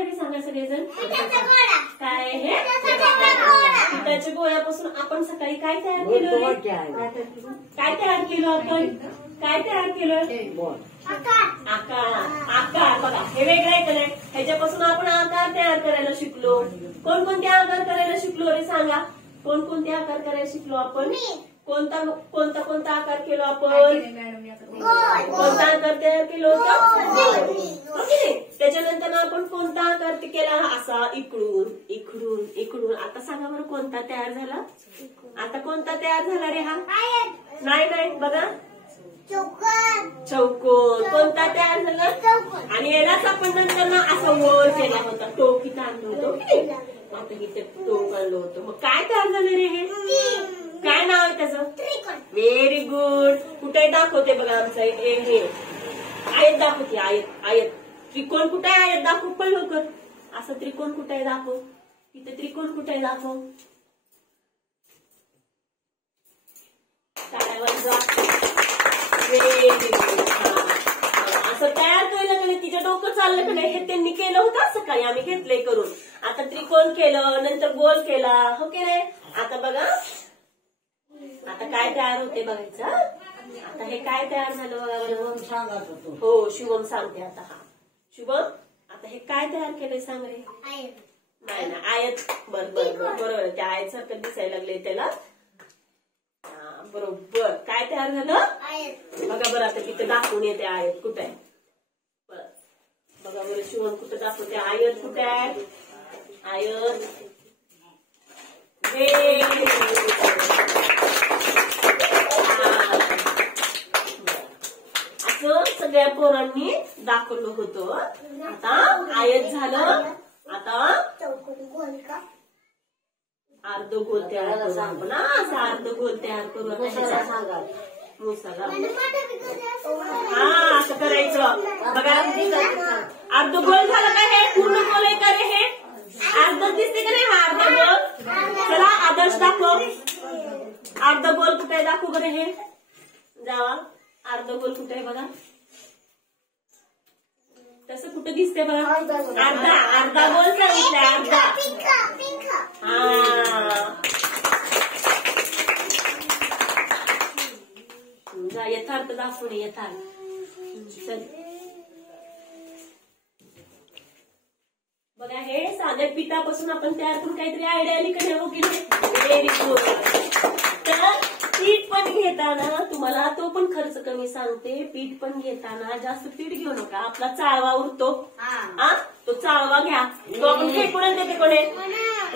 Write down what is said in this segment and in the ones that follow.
आहे रे सांगा सगळेजण? काय हे पिठाच्या गोळ्यापासून आपण सकाळी काय तयार केलं? काय तयार केलं आपण? काय तयार केलं? आकार. बघा हे वेगळं आहे का नाही? ह्याच्यापासून आपण आकार तयार करायला शिकलो. कोणकोणते आकार करायला शिकलो रे सांगा? कोणकोणते आकार करायला शिकलो आपण? कोणता आकार केलो आपण? कोणता आकार तयार केलो होता? ओके. त्याच्यानंतर आपण कोणता आकार केला? असा इकडून. आता सांगा बरं कोणता तयार झाला? आता कोणता तयार झाला रे हा? नाही बघा चौकोन. कोणता तयार झाला? आणि यालाच आपण नंतर ना असं वर केला होता. टोक इथं आणलं होतं. आता इथे टोक आणलं होतं. मग काय तयार झालं रे हे? काय नाव आहे त्याचं? Very good. कुठे दाखवते बघा आमचं हे आयत दाखवते. आयत. त्रिकोण कुठे आहे? आयत दाखव पण लवकर. असं त्रिकोण कुठे आहे दाखव. इथे त्रिकोण कुठे आहे दाखव. असं तयार केलं का नाही? तिच्या डोकं चाललं का नाही? हे त्यांनी केलं होतं सकाळी. आम्ही घेतलंय करून. आता त्रिकोण केलं, नंतर गोल केला. हो की नाही? आता बघा आता काय तयार होते बघायचं. आता हे काय तयार झालं बघा. हो शुभम सांगते आता. हा शुभम आता हे काय तयार केलंय सांग रे. नाही ना आयत. बरोबर. त्या आयत सारखं दिसायला लागले त्याला. बरोबर. काय तयार झालं? बघा बरं आता तिथे दाखवून येते आयत कुठे आहे. बघा बरं शिवण कुठे दाखवते. आयत कुठे आहे? आयत. असं सगळ्या पोरांनी दाखवलं होतं. आता आयत झालं. आता अर्धगोल तयार करू आपण. असं अर्धगोल तयार करू. असं करायचं बघा. अर्धगोल झालं का? हे पूर्ण गोल आहे का रे? हे अर्ध दिसते का नाही? हा अर्धगोल. चला आदर्श दाखव. अर्धगोल कुठे आहे दाखव बरं. हे जावा अर्धगोल कुठे आहे बघा. तसं कुठं दिसते बघा. अर्धा गोल सांगितलंय. अर्धा. यथार्थ दाखवणे. यथार्थ. बघा हे साध्या पिठापासून आपण तयार करून काहीतरी आयडिया आली का नाही? Very good. तर पीठ पण घेताना तुम्हाला तो पण खर्च कमी सांगते. पीठ पण घेताना जास्त पीठ घेऊ नका. आपला चाळवा उरतो. तो चाळवा घ्या. तो आपण फेकूनच देते कोणे.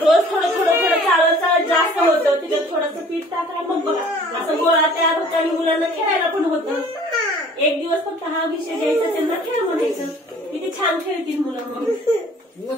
रोज थोडं चाळवाचं जास्त होतं. तिच्यात थोडंसं पीठ टाका. मग बघा असं गोळा तयार होतं आणि मुलांना खेळायला पण होतं. एक दिवस फक्त हा विषय घ्यायचा. त्यांना खेळ म्हणायचं. किती छान खेळतील मुलं. मग